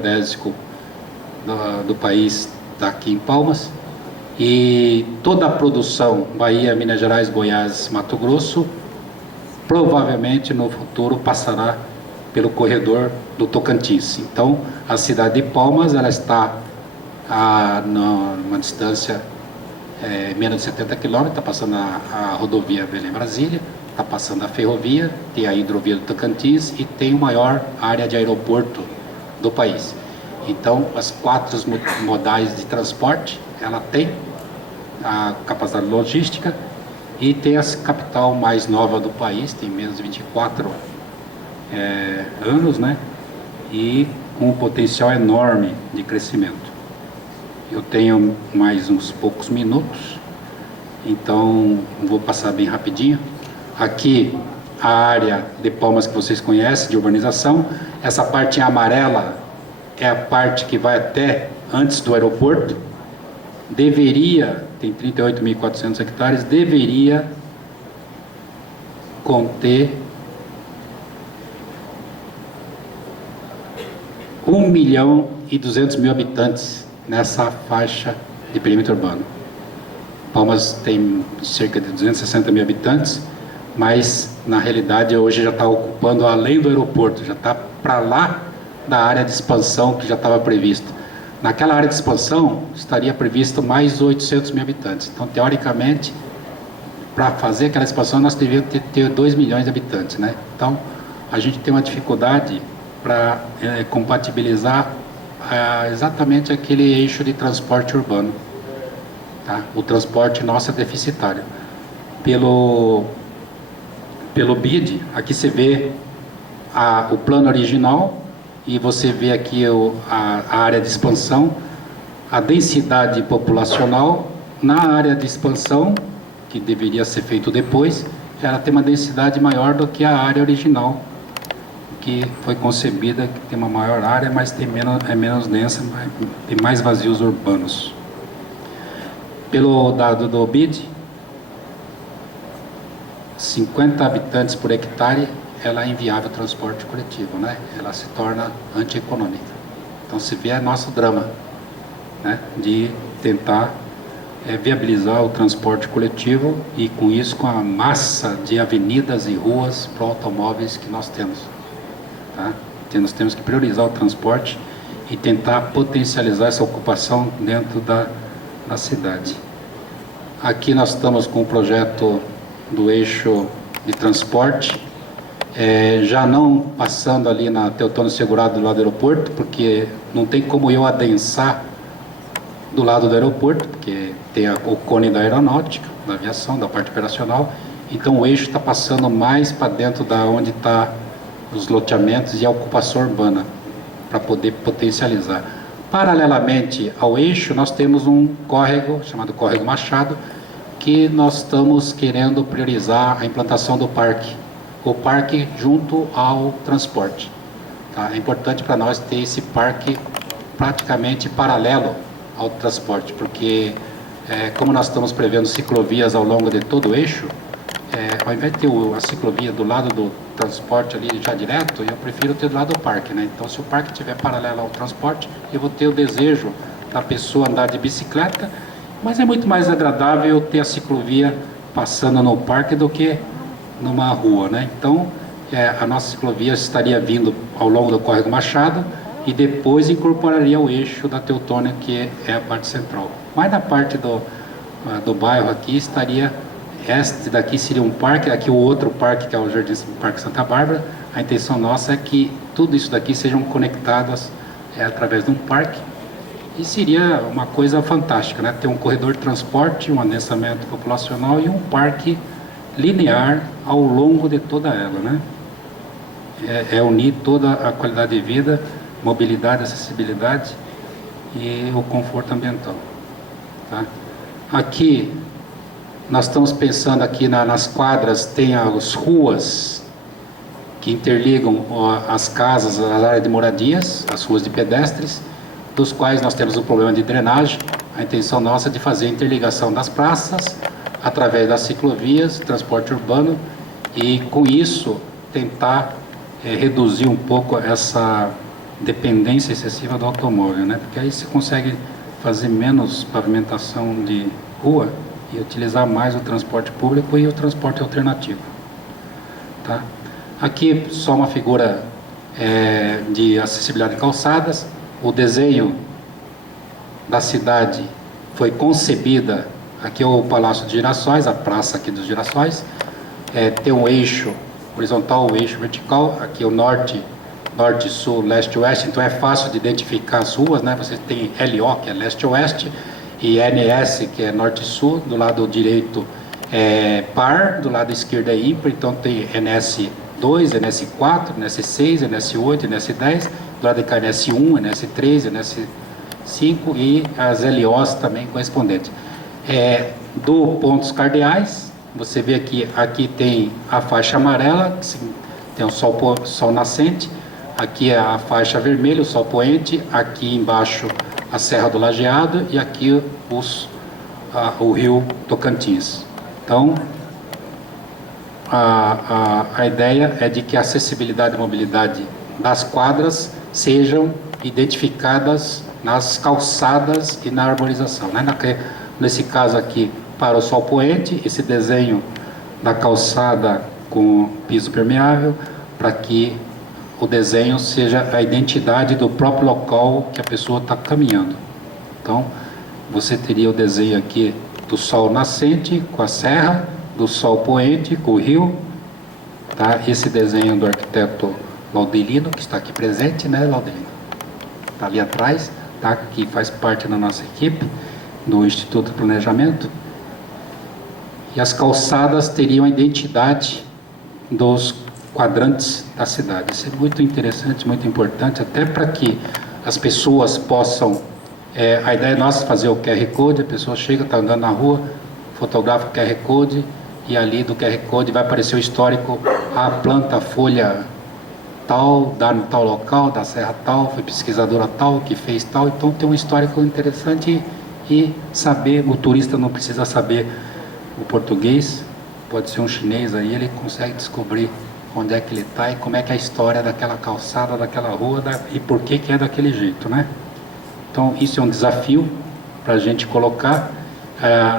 geodésico do país está aqui em Palmas, e toda a produção Bahia, Minas Gerais, Goiás, Mato Grosso provavelmente no futuro passará pelo corredor do Tocantins. Então a cidade de Palmas ela está numa distância menos de 70 km, está passando a rodovia Belém-Brasília, está passando a ferrovia, tem a hidrovia do Tocantins e tem a maior área de aeroporto do país. Então, as 4 modais de transporte, ela tem a capacidade logística e tem a capital mais nova do país, tem menos de 24 anos, né? E com um potencial enorme de crescimento. Eu tenho mais uns poucos minutos, então vou passar bem rapidinho. Aqui a área de Palmas que vocês conhecem, de urbanização. Essa parte amarela é a parte que vai até antes do aeroporto. Deveria, tem 38.400 hectares, deveria conter 1.200.000 habitantes nessa faixa de perímetro urbano. Palmas tem cerca de 260.000 habitantes, mas na realidade hoje já está ocupando além do aeroporto, já está para lá da área de expansão que já estava prevista. Naquela área de expansão estaria previsto mais 800.000 habitantes. Então, teoricamente, para fazer aquela expansão nós devíamos ter 2 milhões de habitantes, né? Então, a gente tem uma dificuldade para compatibilizar exatamente aquele eixo de transporte urbano. Tá? O transporte nosso é deficitário. Pelo BID, aqui você vê o plano original e você vê aqui a área de expansão, a densidade populacional na área de expansão, que deveria ser feito depois, ela tem uma densidade maior do que a área original, que foi concebida, que tem uma maior área, mas é menos densa, tem mais vazios urbanos. Pelo dado do BID, 50 habitantes por hectare, ela é inviável transporte coletivo, né? Ela se torna antieconômica. Então se vê nosso drama, né? De tentar viabilizar o transporte coletivo e com isso com a massa de avenidas e ruas para automóveis que nós temos. Tá? Então, nós temos que priorizar o transporte e tentar potencializar essa ocupação dentro da cidade. Aqui nós estamos com o projeto do eixo de transporte, já não passando ali na Teotônio Segurado do lado do aeroporto, porque não tem como eu adensar do lado do aeroporto, porque tem o cone da aeronáutica, da aviação, da parte operacional. Então o eixo está passando mais para dentro da onde está os loteamentos e a ocupação urbana, para poder potencializar. Paralelamente ao eixo, nós temos um córrego, chamado Córrego Machado, que nós estamos querendo priorizar a implantação do parque, o parque junto ao transporte. Tá? É importante para nós ter esse parque praticamente paralelo ao transporte, porque como nós estamos prevendo ciclovias ao longo de todo o eixo, ao invés de ter a ciclovia do lado do transporte ali já direto, eu prefiro ter do lado do parque, né? Então, se o parque estiver paralelo ao transporte, eu vou ter o desejo da pessoa andar de bicicleta, mas é muito mais agradável ter a ciclovia passando no parque do que numa rua, né? Então, a nossa ciclovia estaria vindo ao longo do Córrego Machado e depois incorporaria o eixo da Teotônia, que é a parte central. Mas na parte do bairro aqui estaria... Este daqui seria um parque, aqui o outro parque, que é o Jardim Parque Santa Bárbara. A intenção nossa é que tudo isso daqui sejam conectadas através de um parque. E seria uma coisa fantástica, né? Ter um corredor de transporte, um adensamento populacional e um parque linear ao longo de toda ela, né? Unir toda a qualidade de vida, mobilidade, acessibilidade e o conforto ambiental. Tá? Aqui... Nós estamos pensando aqui nas quadras, tem as ruas que interligam as casas, as áreas de moradias, as ruas de pedestres, dos quais nós temos um problema de drenagem. A intenção nossa é de fazer a interligação das praças, através das ciclovias, transporte urbano, e com isso tentar reduzir um pouco dependência excessiva do automóvel, né? Porque aí você consegue fazer menos pavimentação de rua e utilizar mais o transporte público e o transporte alternativo. Tá? Aqui só uma figura de acessibilidade de calçadas. O desenho da cidade foi concebida, aqui é o Palácio dos Girassóis, a praça aqui dos Girassóis, tem um eixo horizontal, um eixo vertical, aqui o norte, sul, leste, oeste, então é fácil de identificar as ruas, né? Você tem LO, que é leste-oeste, e NS, que é norte-sul, do lado direito é par, do lado esquerdo é ímpar, então tem NS2, NS4, NS6, NS8, NS10, do lado de cá NS1, NS3, NS5 e as LOs também correspondentes. Do pontos cardeais, você vê aqui tem a faixa amarela, que tem o sol nascente, aqui é a faixa vermelha, o sol poente, aqui embaixo a Serra do Lajeado e aqui o rio Tocantins. Então, a ideia é de que a acessibilidade e mobilidade das quadras sejam identificadas nas calçadas e na arborização, né? Nesse caso aqui, para o sol poente, esse desenho da calçada com piso permeável, para que o desenho seja a identidade do próprio local que a pessoa está caminhando. Então, você teria o desenho aqui do sol nascente com a serra, do sol poente com o rio, tá? Esse desenho do arquiteto Laudelino, que está aqui presente, né, Laudelino? Está ali atrás, tá? Que faz parte da nossa equipe, do Instituto de Planejamento. E as calçadas teriam a identidade dos quadrantes da cidade. Isso é muito interessante, muito importante, até para que as pessoas possam... a ideia nossa é fazer o QR Code, a pessoa chega, está andando na rua, fotografa o QR Code, e ali do QR Code vai aparecer o histórico, a planta, a folha tal, dá no tal local, da serra tal, foi pesquisadora tal, que fez tal, então tem um histórico interessante e saber, o turista não precisa saber o português, pode ser um chinês aí, ele consegue descobrir onde é que ele está e como é que é a história daquela calçada, daquela rua e por que é daquele jeito, né? Então, isso é um desafio para a gente colocar.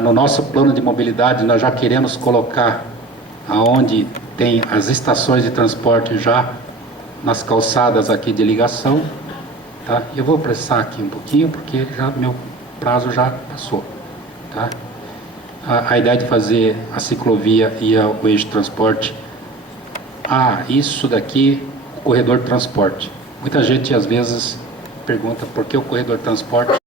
No nosso plano de mobilidade, nós já queremos colocar aonde tem as estações de transporte já nas calçadas aqui de ligação. Tá? Eu vou apressar aqui um pouquinho, porque meu prazo já passou. Tá? A ideia de fazer a ciclovia e o eixo de transporte. Isso daqui, o corredor de transporte. Muita gente, às vezes, pergunta por que o corredor de transporte